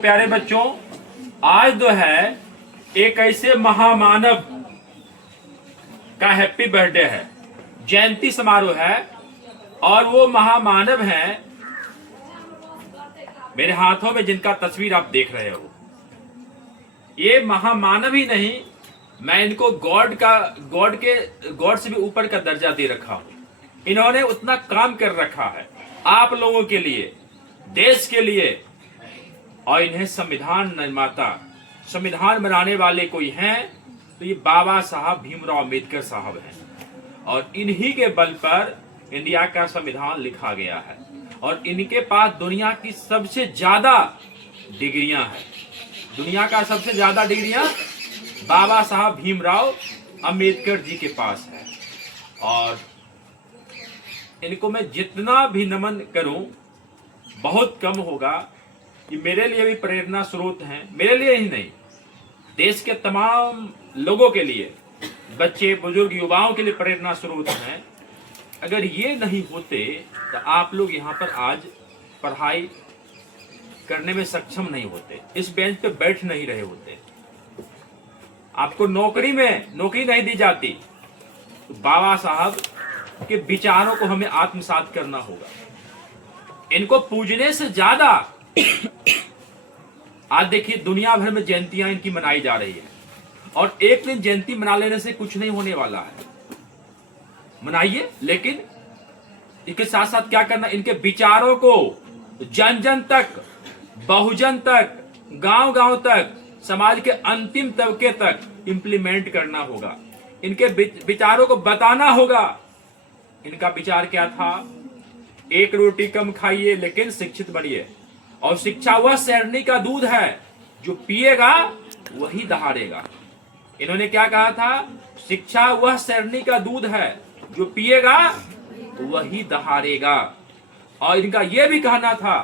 प्यारे बच्चों, आज जो है एक ऐसे महामानव का हैप्पी बर्थडे है, जयंती समारोह है। और वो महामानव हैं मेरे हाथों में जिनका तस्वीर आप देख रहे हो। ये महामानव ही नहीं, मैं इनको गॉड से भी ऊपर का दर्जा दे रखा हूं। इन्होंने उतना काम कर रखा है आप लोगों के लिए, देश के लिए। और इन्हें संविधान निर्माता, संविधान बनाने वाले कोई हैं तो ये बाबा साहब भीमराव अंबेडकर साहब हैं। और इन्हीं के बल पर इंडिया का संविधान लिखा गया है। और इनके पास दुनिया की सबसे ज्यादा डिग्रियां हैं। दुनिया का सबसे ज्यादा डिग्रियां बाबा साहब भीमराव अंबेडकर जी के पास है। और इनको मैं जितना भी नमन करूं बहुत कम होगा। ये मेरे लिए भी प्रेरणा स्रोत हैं, मेरे लिए ही नहीं, देश के तमाम लोगों के लिए, बच्चे बुजुर्ग युवाओं के लिए प्रेरणा स्रोत हैं। अगर ये नहीं होते तो आप लोग यहाँ पर आज पढ़ाई करने में सक्षम नहीं होते, इस बेंच पे बैठ नहीं रहे होते, आपको नौकरी नहीं दी जाती। तो बाबा साहब के विचारों को हमें आत्मसात करना होगा। इनको पूजने से ज्यादा आज देखिए दुनिया भर में जयंतियां इनकी मनाई जा रही है। और एक दिन जयंती मना लेने से कुछ नहीं होने वाला है, मनाइए, लेकिन इसके साथ साथ क्या करना, इनके विचारों को जन जन तक, बहुजन तक, गांव गांव तक, समाज के अंतिम तबके तक इंप्लीमेंट करना होगा। इनके विचारों को बताना होगा। इनका विचार क्या था? एक रोटी कम खाइए लेकिन शिक्षित बनिए। और शिक्षा वह शैरनी का दूध है जो पिएगा वही दहाड़ेगा। इन्होंने क्या कहा था? शिक्षा वह शैरनी का दूध है जो पिएगा वही दहाड़ेगा। और इनका यह भी कहना था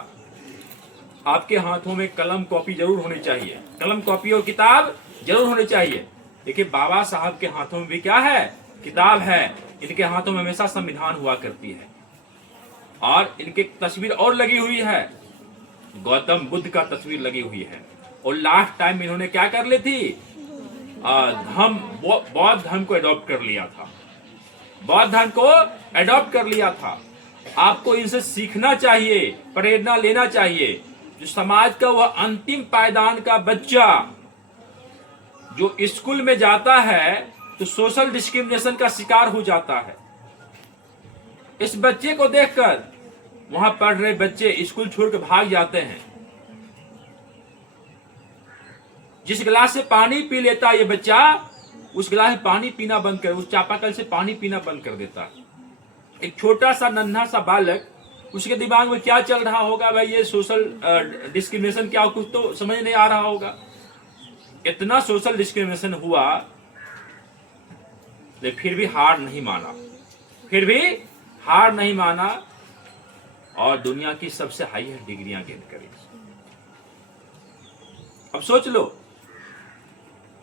आपके हाथों में कलम कॉपी जरूर होनी चाहिए, कलम कॉपी और किताब जरूर होनी चाहिए। देखिए बाबा साहब के हाथों में भी क्या है? किताब है। इनके हाथों में हमेशा संविधान हुआ करती है। और इनकी तस्वीर और लगी हुई है, गौतम बुद्ध का तस्वीर लगी हुई है। और लास्ट टाइम इन्होंने क्या कर ली थी? बौद्ध धर्म को एडॉप्ट कर लिया था। बौद्ध धर्म को एडॉप्ट कर लिया था। आपको इनसे सीखना चाहिए, प्रेरणा लेना चाहिए। जो समाज का वह अंतिम पायदान का बच्चा जो स्कूल में जाता है तो सोशल डिस्क्रिमिनेशन का शिकार हो जाता है। इस बच्चे को देखकर वहां पढ़ रहे बच्चे स्कूल छोड़ के भाग जाते हैं। जिस गिलास से पानी पी लेता है ये बच्चा, उस गिलास में पानी पीना बंद कर, उस चापाकल से पानी पीना बंद कर देता है। एक छोटा सा नन्हा सा बालक, उसके दिमाग में क्या चल रहा होगा? भाई ये सोशल डिस्क्रिमिनेशन क्या, कुछ तो समझ नहीं आ रहा होगा। इतना सोशल डिस्क्रिमिनेशन हुआ लेकिन फिर भी हार नहीं माना। और दुनिया की सबसे हाईएस्ट डिग्रियां गेन करी। अब सोच लो,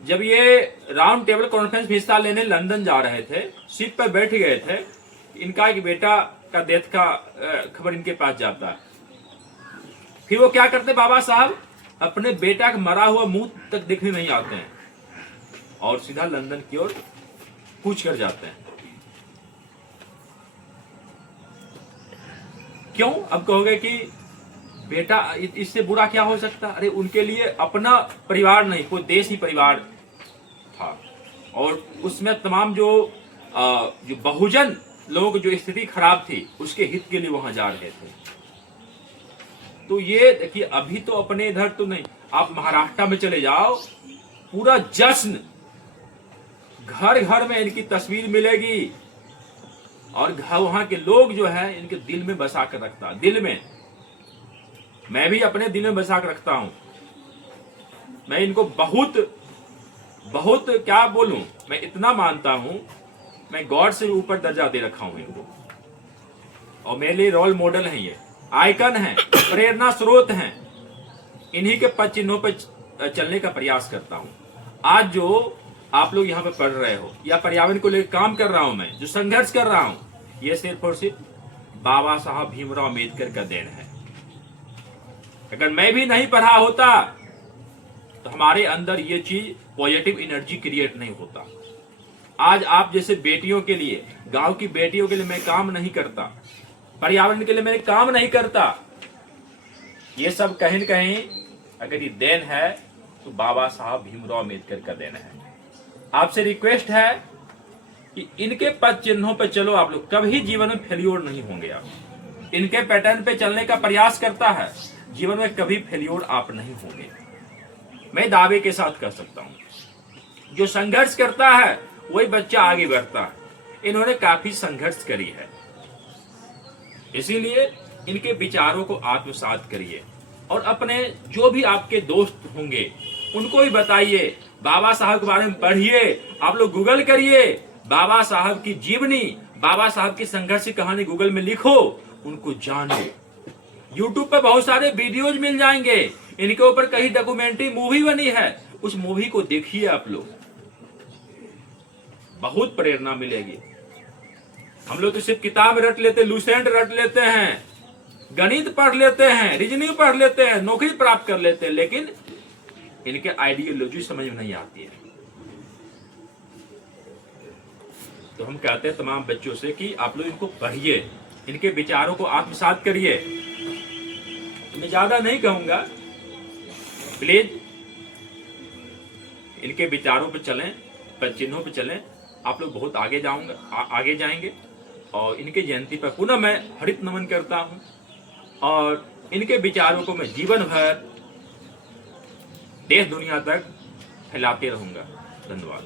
जब ये राउंड टेबल कॉन्फ्रेंस में हिस्सा लेने लंदन जा रहे थे, सीट पर बैठ गए थे, इनका एक बेटा का डेथ का खबर इनके पास जाता है। फिर वो क्या करते बाबा साहब? अपने बेटा का मरा हुआ मुंह तक देखने नहीं आते हैं और सीधा लंदन की ओर कूच कर जाते हैं। क्यों? अब कहोगे कि बेटा इससे बुरा क्या हो सकता? अरे उनके लिए अपना परिवार नहीं, कोई देश ही परिवार था। और उसमें तमाम जो बहुजन लोगों की जो स्थिति खराब थी उसके हित के लिए वहां जा रहे थे। तो ये देखिए, अभी तो अपने इधर तो नहीं, आप महाराष्ट्र में चले जाओ, पूरा जश्न, घर घर में इनकी तस्वीर मिलेगी। और वहां के लोग जो है इनके दिल में बसा कर रखता है। दिल में, मैं भी अपने दिल में बसा कर रखता हूं। मैं इनको बहुत बहुत क्या बोलूं, मैं इतना मानता हूं, मैं गॉड से ऊपर दर्जा दे रखा हूं इनको। और मेरे लिए रोल मॉडल हैं, ये आइकन हैं, प्रेरणा स्रोत हैं। इन्हीं के पद चिन्हों पर चलने का प्रयास करता हूं। आज जो आप लोग यहाँ पे पढ़ रहे हो या पर्यावरण को लेकर काम कर रहा हूं, मैं जो संघर्ष कर रहा हूं, ये सिर्फ और सिर्फ बाबा साहब भीमराव अम्बेडकर का देन है। अगर मैं भी नहीं पढ़ा होता तो हमारे अंदर ये चीज पॉजिटिव एनर्जी क्रिएट नहीं होता। आज आप जैसे बेटियों के लिए, गांव की बेटियों के लिए मैं काम नहीं करता, पर्यावरण के लिए मैं काम नहीं करता, ये सब कहीं न कहीं अगर ये देन है तो बाबा साहब भीमराव अम्बेडकर का देन है। आपसे रिक्वेस्ट है कि इनके पद चिन्हों पर चलो, आप लोग कभी जीवन में फेल्योर नहीं होंगे। आप इनके पैटर्न पे चलने का प्रयास करता है, जीवन में कभी फेल्योर आप नहीं होंगे। मैं दावे के साथ कह सकता हूं, जो संघर्ष करता है वही बच्चा आगे बढ़ता है। इन्होंने काफी संघर्ष करी है, इसीलिए इनके विचारों को आत्मसात करिए और अपने जो भी आपके दोस्त होंगे उनको भी बताइए, बाबा साहब के बारे में पढ़िए, आप लोग गूगल करिए, बाबा साहब की जीवनी, बाबा साहब की संघर्ष की कहानी गूगल में लिखो, उनको जानो। यूट्यूब पर बहुत सारे वीडियोज मिल जाएंगे, इनके ऊपर कहीं डॉक्यूमेंट्री मूवी बनी है, उस मूवी को देखिए आप लोग, बहुत प्रेरणा मिलेगी। हम लोग तो सिर्फ किताब रट लेते, लूसेंट रट लेते हैं, गणित पढ़ लेते हैं, रीजनिंग पढ़ लेते हैं, नौकरी प्राप्त कर लेते हैं, लेकिन इनके आइडियोलॉजी समझ में नहीं आती है। तो हम कहते हैं तमाम बच्चों से कि आप लोग इनको पढ़िए, इनके विचारों को आत्मसात करिए। मैं ज्यादा नहीं कहूंगा, प्लीज इनके विचारों पर चलें, पर चिन्हों पर चलें, आप लोग बहुत आगे आगे जाएंगे। और इनके जयंती पर पुनः मैं हरित नमन करता हूं और इनके विचारों को मैं जीवन भर देश दुनिया तक फैलाते रहूंगा। धन्यवाद।